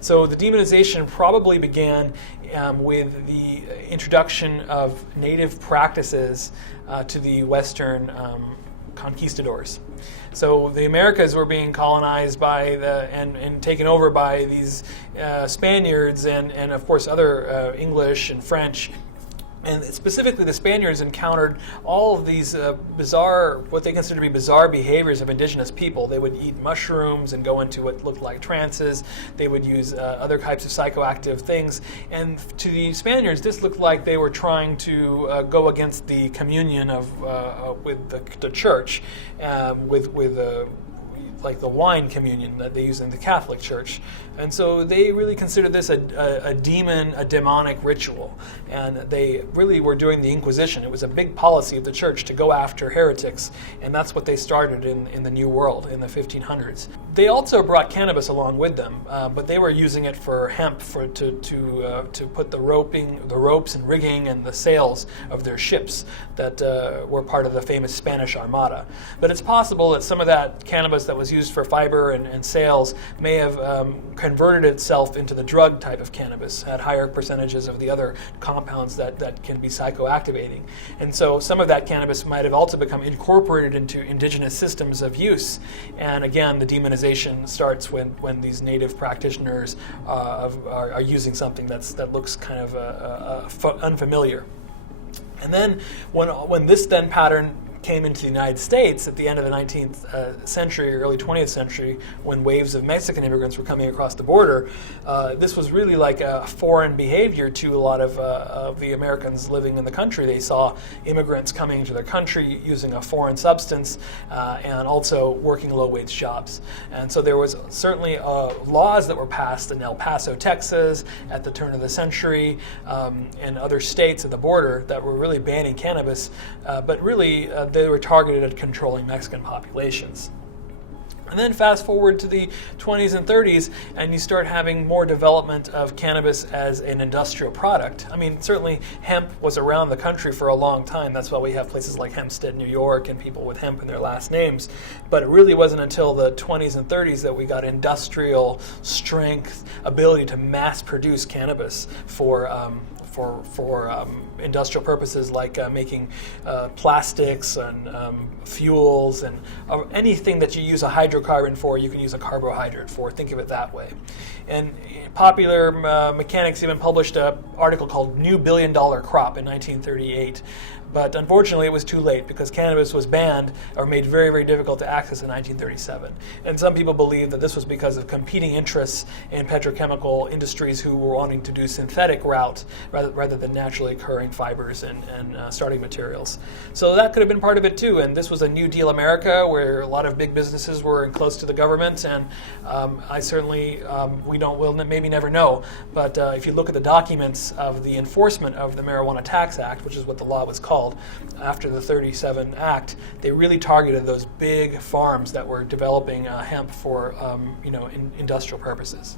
So the demonization probably began with the introduction of native practices to the Western Conquistadors. So the Americas were being colonized by and taken over by these Spaniards and of course other English and French. And specifically, the Spaniards encountered all of these bizarre, what they considered to be bizarre behaviors of indigenous people. They would eat mushrooms and go into what looked like trances. They would use other types of psychoactive things. And to the Spaniards, this looked like they were trying to go against the communion with the church, like the wine communion that they use in the Catholic Church. And so they really considered this a demonic ritual. And they really were doing the Inquisition. It was a big policy of the church to go after heretics. And that's what they started in the New World in the 1500s. They also brought cannabis along with them, but they were using it for hemp to put the ropes and rigging and the sails of their ships that were part of the famous Spanish Armada. But it's possible that some of that cannabis that was used for fiber and sails may have converted itself into the drug type of cannabis, had higher percentages of the other compounds that can be psychoactivating. And so some of that cannabis might have also become incorporated into indigenous systems of use. And again, the demonization starts when these native practitioners are using something that looks kind of unfamiliar. And then when this then pattern came into the United States at the end of the 19th century, early 20th century, when waves of Mexican immigrants were coming across the border, this was really like a foreign behavior to a lot of the Americans living in the country. They saw immigrants coming into their country using a foreign substance and also working low-wage jobs. And so there was certainly laws that were passed in El Paso, Texas, at the turn of the century, and other states at the border that were really banning cannabis, but really they were targeted at controlling Mexican populations. And then fast forward to the 20s and 30s, and you start having more development of cannabis as an industrial product. I mean, certainly hemp was around the country for a long time. That's why we have places like Hempstead, New York, and people with hemp in their last names. But it really wasn't until the 20s and 30s that we got industrial strength, ability to mass produce cannabis for industrial purposes like making plastics and fuels and anything that you use a hydrocarbon for, you can use a carbohydrate for. Think of it that way. And Popular Mechanics even published an article called New Billion Dollar Crop in 1938. But unfortunately, it was too late because cannabis was banned or made very, very difficult to access in 1937. And some people believe that this was because of competing interests in petrochemical industries who were wanting to do synthetic route rather than naturally occurring fibers and starting materials. So that could have been part of it too. And this was a New Deal America where a lot of big businesses were close to the government. And we'll maybe never know. But if you look at the documents of the enforcement of the Marijuana Tax Act, which is what the law was called, after the 37 Act, they really targeted those big farms that were developing hemp for industrial purposes.